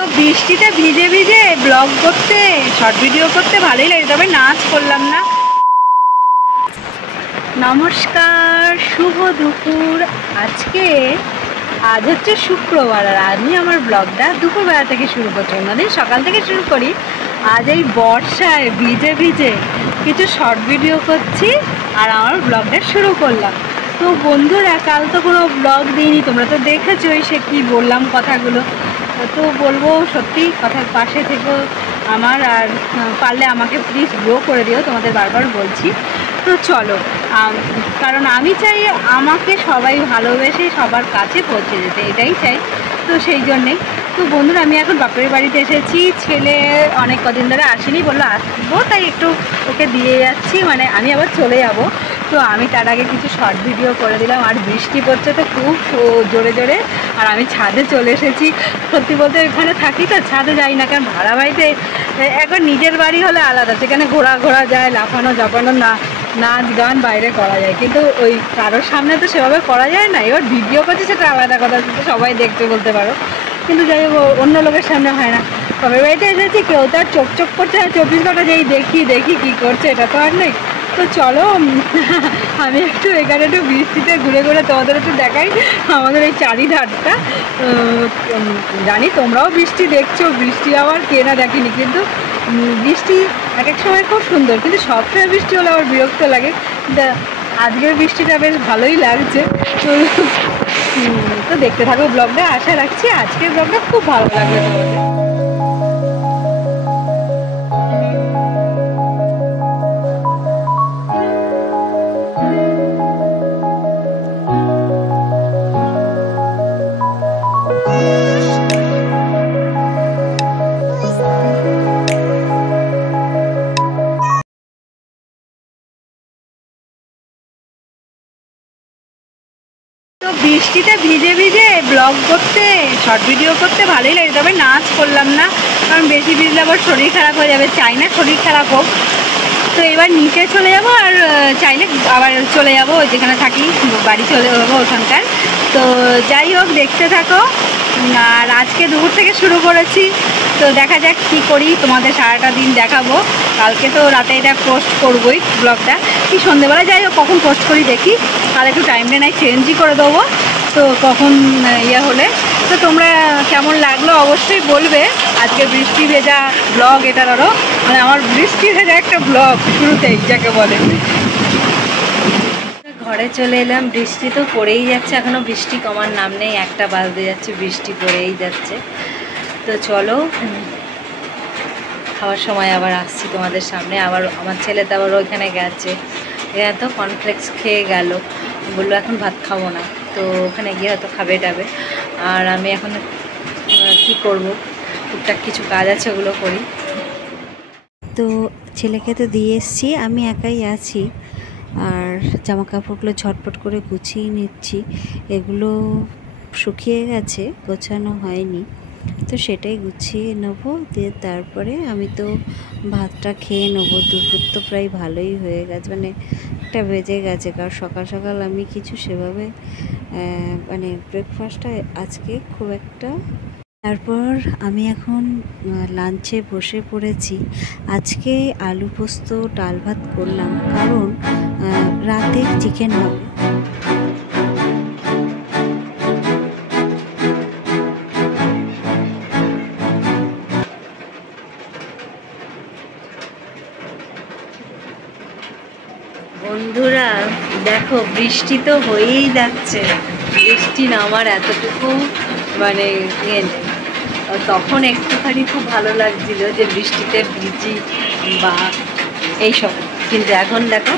তো বৃষ্টিতে ভিজে ভিজে ব্লগ করতে শর্ট ভিডিও করতে ভালোই লাগে, তবে নাচ করলাম না। নমস্কার, শুভ দুপুর। আজ হচ্ছে শুক্রবার, আর আমি আমার ব্লগটা দুপুরবেলা থেকে শুরু করছি, অন্যদিন সকাল থেকে শুরু করি। আজ এই বর্ষায় ভিজে ভিজে কিছু শর্ট ভিডিও করছি আর আমার ব্লগটা শুরু করলাম। তো বন্ধুরা, কাল তো কোনো ব্লগ দিইনি, তোমরা তো দেখেছোই সে কী বললাম কথাগুলো। তো বলবো সত্যি কথার পাশে থেকেও আমার, আর পারলে আমাকে প্লিজ গ্রো করে দিও, তোমাদের বারবার বলছি। তো চলো, কারণ আমি চাই আমাকে সবাই ভালোবেসে সবার কাছে পৌঁছে যেতে, এটাই চাই। তো সেই জন্যেই তো বন্ধুরা, আমি এখন বাপের বাড়িতে এসেছি। ছেলে অনেক কদিন ধরে আসেনি, বললো আসবো, তাই একটু ওকে দিয়ে যাচ্ছি, মানে আমি আবার চলে যাব। তো আমি তার আগে কিছু শর্ট ভিডিও করে দিলাম। আর বৃষ্টি পড়ছে তো খুব জোরে জোরে, আর আমি ছাদে চলে এসেছি। সত্যি বলতে এখানে থাকি তো ছাদে যাই না, কারণ ভাড়া বাড়িতে একবার নিজের বাড়ি হলে আলাদা, সেখানে ঘোরা যায়, লাফানো ঝাপানো, নাচ গান বাইরে করা যায়, কিন্তু ওই কারোর সামনে তো সেভাবে করা যায় না। এবার ভিডিও করছে সেটা আলাদা কথা, সেটা সবাই দেখতে বলতে পারো, কিন্তু যাই হোক অন্য লোকের সামনে হয় না। বাপের বাড়িতে এসেছি, কেউ তো আর চোখ করছে আর 24 ঘন্টা যেই দেখি কী করছে, এটা তো আর নেই। তো চলো, আমি একটু এখানে একটু বৃষ্টিতে ঘুরে ঘুরে তোমাদের একটু দেখাই আমাদের এই চারিধারটা। জানি তোমরাও বৃষ্টি দেখছো, বৃষ্টি আবার কে না দেখেনি, কিন্তু বৃষ্টি এক এক সময় খুব সুন্দর, কিন্তু সবসময় বৃষ্টি হলে আবার বিরক্ত লাগে। কিন্তু আজকের বৃষ্টিটা বেশ ভালোই লাগছে। তো দেখতে থাকো ব্লগটা, আশা রাখছি আজকের ব্লগটা খুব ভালো লাগবে তোমাদের। বৃষ্টিতে ভিজে ভিজে ব্লগ করতে শর্ট ভিডিও করতে ভালোই লাগে, তবে নাচ করলাম না, কারণ বেশি ভিজলে আবার শরীর খারাপ হয়ে যাবে, চাই না শরীর খারাপ হোক। তো এবার নিচে চলে যাব, আর চাইলে আবার চলে যাব যেখানে থাকি, বাড়ি চলে যাবো ওখানকার। তো যাই হোক, দেখতে থাকো। আর আজকে দুপুর থেকে শুরু করেছি, তো দেখা যাক কী করি, তোমাদের সারাটা দিন দেখাবো। কালকে তো রাতে এটা পোস্ট করবোই ব্লগটা, কি সন্ধ্যেবেলা, যাই হোক কখন পোস্ট করি দেখি। কাল একটু টাইমটা নাই চেঞ্জই করে দেবো, তো কখন হলে। তো তোমরা কেমন লাগলো অবশ্যই বলবে। আজকে বৃষ্টি ভেজা ব্লগ, এটা ধরো মানে আমার বৃষ্টি ভেজা একটা ব্লগ শুরুতেই যাকে বলে। ঘরে চলে এলাম, বৃষ্টি তো পড়েই যাচ্ছে, এখনও বৃষ্টি কমার নাম নেই, 1টা বাজতে যাচ্ছে, বৃষ্টি পড়েই যাচ্ছে। তো চলো, খাওয়ার সময় আবার আসছি তোমাদের সামনে। আবার আমার ছেলে তো আবার ওইখানে গেছে, এখানে তো কর্নফ্লেক্স খেয়ে গেল, বললো এখন ভাত খাবো না, তো ওখানে গিয়ে হয়তো খাবে টাবে। আর আমি এখন কি করব, টুকটাক কিছু কাজ আছে, ওগুলো করি। তো ছেলেকে তো দিয়ে এসছি, আমি একাই আছি, আর জামা কাপড়গুলো ঝটপট করে গুছিয়ে নিচ্ছি। এগুলো শুকিয়ে গেছে, গোছানো হয়নি, তো সেটাই গুছিয়ে নেবো, দিয়ে তারপরে আমি তো ভাতটা খেয়ে নেবো। দুপুর তো প্রায় ভালোই হয়ে গেছে, মানে 1টা বেজে গেছে, কারণ সকাল সকাল আমি কিছু সেভাবে মানে ব্রেকফাস্টটা আজকে খুব একটা। তারপর আমি এখন লাঞ্চে বসে পড়েছি। আজকে আলু পোস্ত ডাল ভাত করলাম, কারণ রাতে চিকেন হবে। বন্ধুরা দেখো, বৃষ্টি তো হয়েই যাচ্ছে, বৃষ্টি নামার এতটুকু মানে ইয়ে নেই। তখন একটুখানি খুব ভালো লাগছিল যে বৃষ্টিতে ভিজি বা এইসব, কিন্তু এখন দেখো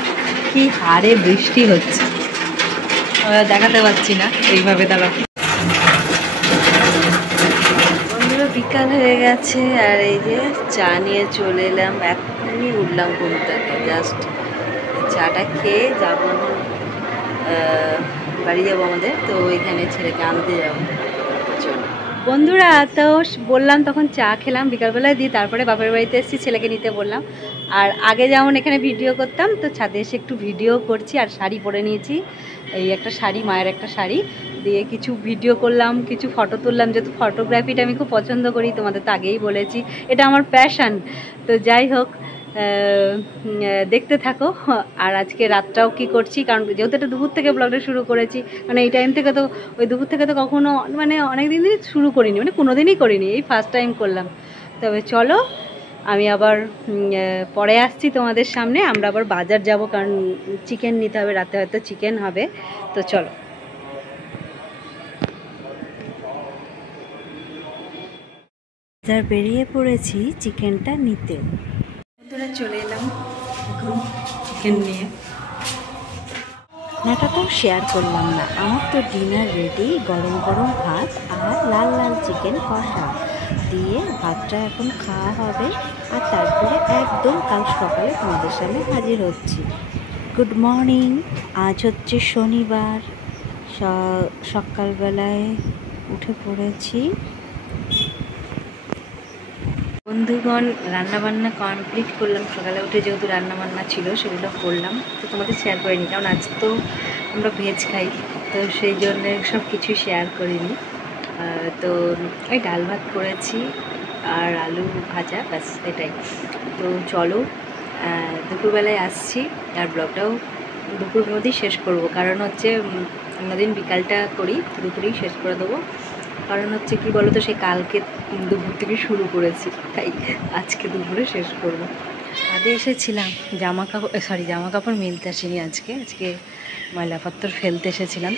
কি হারে বৃষ্টি হচ্ছে, দেখাতে পারছি না এইভাবে। দাঁড়া বন্ধুরা, বিকাল হয়ে গেছে, আর এই যে চা নিয়ে চলে এলাম, এখনই উঠলাম ঘুম থেকে, জাস্ট চাটা খেয়ে যাবো, বাড়ি যাবো আমাদের, তো ওইখানে ছেলেকে আনতে যাবো। বন্ধুরা, তো বললাম তখন চা খেলাম বিকালবেলায়, দিয়ে তারপরে বাপের বাড়িতে এসেছি, ছেলেকে নিতে বললাম। আর আগে যেমন এখানে ভিডিও করতাম, তো ছাদে এসে একটু ভিডিও করছি, আর শাড়ি পরে নিয়েছি, এই একটা শাড়ি, মায়ের একটা শাড়ি, দিয়ে কিছু ভিডিও করলাম, কিছু ফটো তুললাম, যেহেতু ফটোগ্রাফিটা আমি খুব পছন্দ করি, তোমাদের তো আগেই বলেছি, এটা আমার প্যাশন। তো যাই হোক, দেখতে থাকো। আর আজকে রাতটাও কি করছি, কারণ যেহেতু এটা দুপুর থেকে ব্লগটা শুরু করেছি, মানে এই টাইম থেকে তো, ওই দুপুর থেকে তো কখনো মানে অনেক দিন শুরু করিনি, মানে কোনো দিনই করিনি, এই ফার্স্ট টাইম করলাম। তবে চলো, আমি আবার পরে আসছি তোমাদের সামনে। আমরা আবার বাজার যাব, কারণ চিকেন নিতে হবে, রাতে হয়তো চিকেন হবে। তো চলো, বাজার বেরিয়ে পড়েছি চিকেনটা নিতে। বন্ধুরা চলে এলাম এখন চিকেন নিয়ে। নাটা তো শেয়ার করলাম না, আমার তো ডিনার রেডি, গরম গরম ভাত আর লাল লাল চিকেন কষা দিয়ে ভাতটা এখন খাওয়া হবে, আর তারপরে একদম কাল সকালে তোমাদের সামনে হাজির হচ্ছি। গুড মর্নিং, আজ হচ্ছে শনিবার, সকালবেলায় উঠে পড়েছি। বন্ধুগণ, রান্নাবান্না কমপ্লিট করলাম, সকালে উঠে যেহেতু রান্নাবান্না ছিল সেগুলো করলাম, তো তোমাদের শেয়ার করিনি, কারণ আজ তো আমরা ভেজ খাই, তো সেই জন্য সব কিছু শেয়ার করিনি। তো ওই ডাল ভাত করেছি আর আলু ভাজা, ব্যাস এটাই। তো চলো, দুপুরবেলায় আসছি, আর ব্লগটাও দুপুরের মধ্যেই শেষ করব, কারণ হচ্ছে অন্যদিন বিকালটা করি, দুপুরেই শেষ করে দেবো। কারণ হচ্ছে কি বলো তো, সেই কালকে দুপুর থেকে শুরু করেছি, তাই আজকে দুপুরে শেষ করব। আগে এসেছিলাম জামা কাপড় মেলতে আসিনি, আজকে ময়লাপত্তর ফেলতে এসেছিলাম।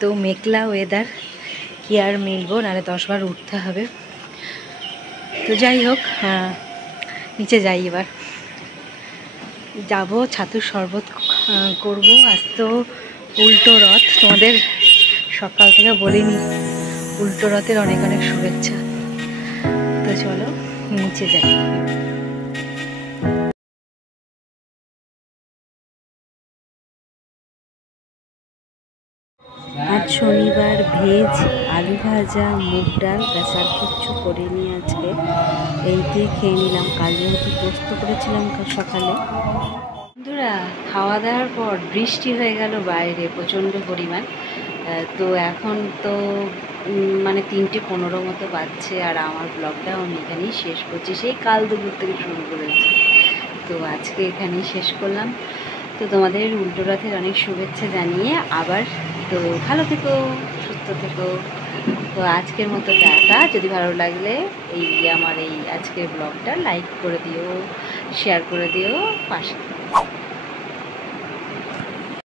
তো মেঘলা ওয়েদার, কি আর মিলবো, নাহলে 10 বার উঠতে হবে। তো যাই হোক, নিচে যাই, এবার যাব, ছাতুর শরবত করব। আজ তো উল্টো রথ, তোমাদের সকাল থেকে বলিনি, উল্টো রথের অনেক অনেক শুভেচ্ছা। তো চলো নিচে যাই। আজ শনিবার, ভেজ, আলু ভাজা, মুগ ডাল, ব্যাস আর কিচ্ছু করিনি আজকে, এই দিয়ে খেয়ে নিলাম। কাল যেহেতু পোস্ত করেছিলাম সকালে। বন্ধুরা, খাওয়া দাওয়ার পর বৃষ্টি হয়ে গেল বাইরে প্রচণ্ড পরিমাণ। তো এখন তো মানে 3:15 মতো বাজছে, আর আমার ব্লগটাও আমি এখানেই শেষ করছি, সেই কাল দুপুর থেকে শুরু করেছি। তো আজকে এখানেই শেষ করলাম। তো তোমাদের উল্টো রথের অনেক শুভেচ্ছা জানিয়ে আবার, তো ভালো থেকো, সুস্থ থেকো। তো আজকের মতো টাটা। যদি ভালো লাগলে আমার এই আজকের ব্লগটা লাইক করে দিও, শেয়ার করে দিও, পাশে।